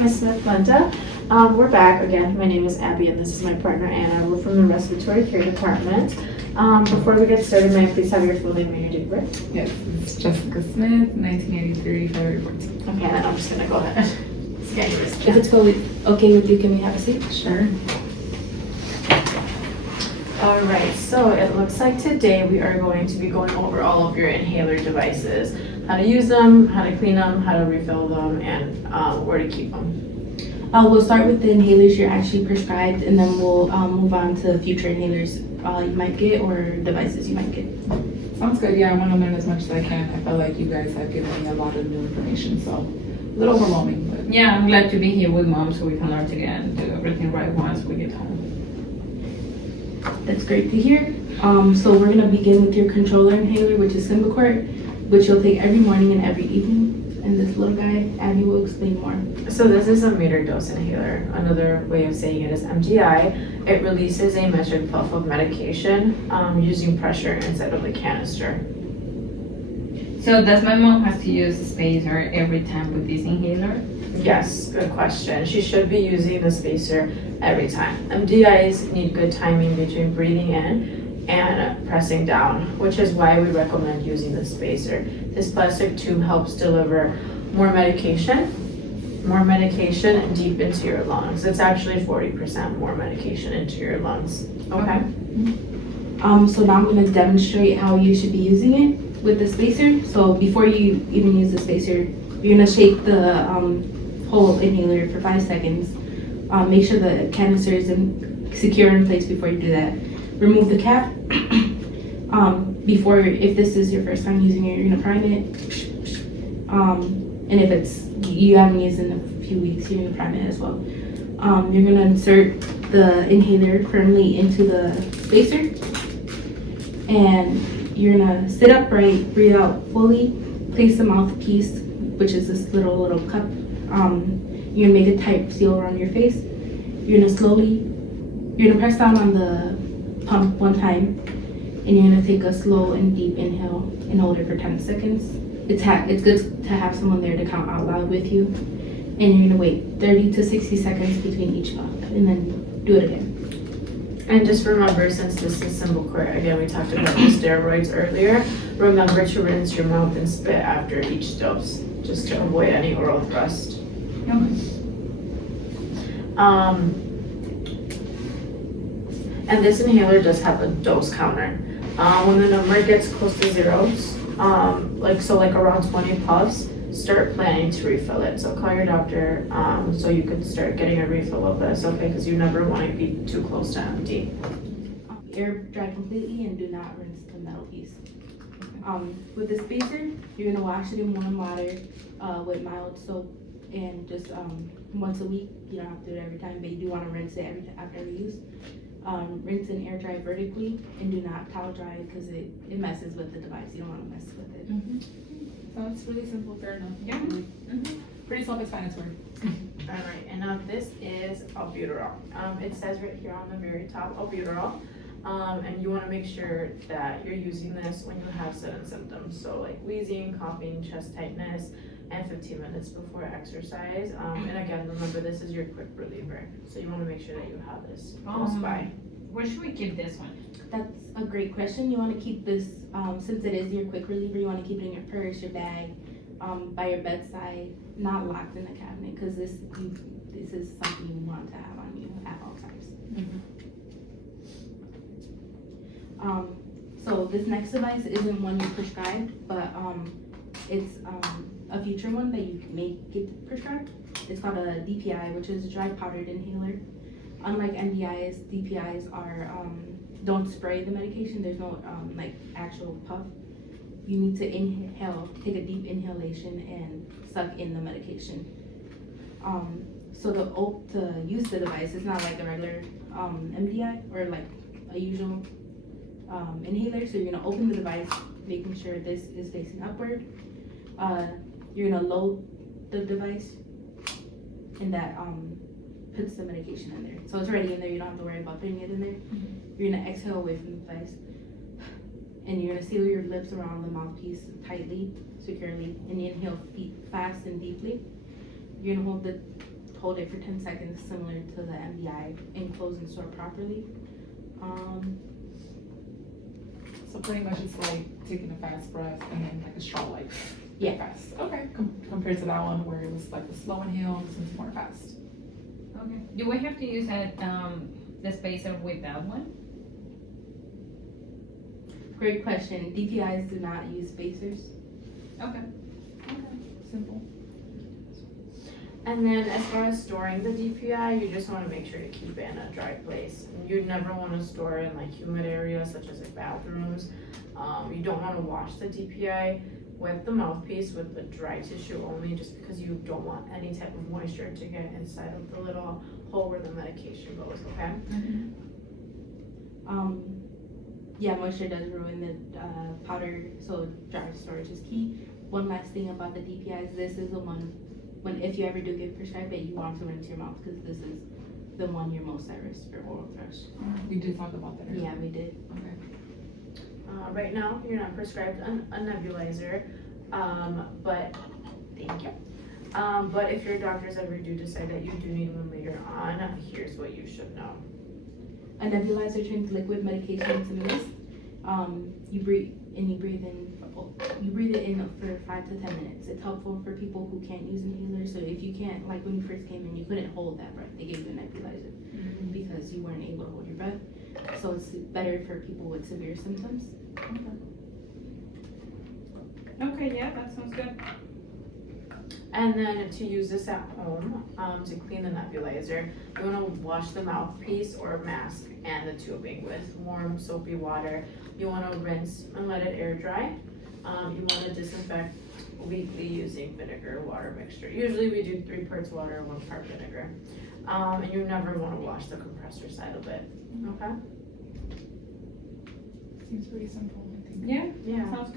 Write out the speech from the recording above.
Ms. Smith-Linda. We're back again. My name is Abby and this is my partner Anna. We're from the Respiratory Care Department. Before we get started, may I please have your full name and your date of birth? Yes, it's Jessica Smith, 1983, February 14th. Okay, then I'm just gonna go ahead. Scan your If it's okay with you, can we have a seat? Sure. All right, so it looks like today we are going to be going over all of your inhaler devices, how to use them, how to clean them, how to refill them, and where to keep them. We'll start with the inhalers you're actually prescribed, and then we'll move on to future inhalers you might get or devices you might get. Sounds good. Yeah, I want to learn as much as I can. I feel like you guys have given me a lot of new information, so a little overwhelming. But Yeah, I'm glad to be here with mom so we can learn together and do everything right once we get home. That's great to hear. So we're gonna begin with your controller inhaler, which is Symbicort, which you'll take every morning and every evening. And this little guy, Abby, will explain more. So this is a metered dose inhaler. Another way of saying it is MDI. It releases a measured puff of medication using pressure inside of the canister. So does my mom have to use a spacer every time with this inhaler? Yes, good question. She should be using the spacer every time. MDIs need good timing between breathing in and pressing down, which is why we recommend using the spacer. This plastic tube helps deliver more medication deep into your lungs. It's actually 40% more medication into your lungs. Okay. So now I'm gonna demonstrate how you should be using it with the spacer. So before you even use the spacer, you're gonna shake the whole inhaler for 5 seconds. Make sure the canister is secure in place before you do that. Remove the cap. If this is your first time using it, you're gonna prime it. And if you haven't used it in a few weeks, you're gonna prime it as well. You're gonna insert the inhaler firmly into the spacer. And you're gonna sit upright, breathe out fully, place the mouthpiece, which is this little cup. You're gonna make a tight seal around your face. You're gonna press down on the pump one time, and you're gonna take a slow and deep inhale and hold it for 10 seconds. It's good to have someone there to count out loud with you. And you're gonna wait 30 to 60 seconds between each puff, and then do it again. And just remember, since this is Symbicort, again, we talked about the steroids earlier, remember to rinse your mouth and spit after each dose, just to avoid any oral thrust. And this inhaler does have a dose counter. When the number gets close to zeros, like around 20 puffs, start planning to refill it. So call your doctor so you can start getting a refill of this, okay? Because you never want to be too close to empty. Air dry completely and do not rinse the metal piece. With the spacer, you're gonna wash it in warm water with mild soap, and just once a week. You don't have to do it every time, but you do want to rinse it after every use. Rinse and air dry vertically, and do not towel dry because it messes with the device. You don't want to mess with it. so it's really simple, fair enough. Yeah. Pretty self-explanatory. All right, and now this is albuterol. It says right here on the very top, albuterol. And you want to make sure that you're using this when you have sudden symptoms. So like wheezing, coughing, chest tightness, and 15 minutes before exercise. And again, remember this is your quick reliever. So you want to make sure that you have this close by. Where should we keep this one? That's a great question. You want to keep this, since it is your quick reliever, you want to keep it in your purse, your bag, by your bedside, not locked in the cabinet, because this is something you want to have on you at all times. So this next device isn't one you prescribed, but it's a future one that you may get prescribed. It's called a DPI, which is a dry powdered inhaler. Unlike MDIs, DPIs are don't spray the medication. There's no like actual puff. You need to inhale, take a deep inhalation and suck in the medication. So to use the device, it's not like a regular MDI or like a usual inhaler. So you're gonna open the device, making sure this is facing upward. You're gonna load the device, and that puts the medication in there. So it's already in there. You don't have to worry about putting it in there. You're gonna exhale away from the device, and you're gonna seal your lips around the mouthpiece tightly, securely, and you inhale fast and deeply. You're gonna hold it for 10 seconds, similar to the MBI, and close and store properly. So pretty much it's like taking a fast breath and then like a straw like Yeah. fast. Okay, compared to that one where it was like the slow inhale, this one's more fast. Okay. Do we have to use the spacer with that one? Great question. DPIs do not use spacers. Okay. Simple. And then as far as storing the DPI, you just wanna make sure to keep it in a dry place. You'd never wanna store it in like humid areas such as like bathrooms. You don't wanna wash the DPI with the mouthpiece with the dry tissue only, just because you don't want any type of moisture to get inside of the little hole where the medication goes, okay? Yeah, moisture does ruin the powder, so dry storage is key. One last thing about the DPIs, this is the one, if you ever do get prescribed it, you want to rinse your mouth, because this is the one you're most at risk for oral thrush. We did talk about that earlier. Yeah, we did. Okay. Right now, you're not prescribed a nebulizer, but, thank you. But if your doctors ever do decide that you do need one later on, here's what you should know. A nebulizer turns liquid medication into mist. You breathe it in for 5 to 10 minutes. It's helpful for people who can't use inhalers. So if you can't, like when you first came in, you couldn't hold that breath. They gave you a nebulizer because you weren't able to hold your breath. So it's better for people with severe symptoms. Okay, yeah, that sounds good. And then to use this at home, to clean the nebulizer, you wanna wash the mouthpiece or mask and the tubing with warm soapy water. You wanna rinse and let it air dry. You wanna disinfect weekly using vinegar water mixture. Usually we do 3 parts water, 1 part vinegar. And you never wanna wash the compressor side of it, okay? Seems pretty simple, I think. Yeah, Yeah. sounds good.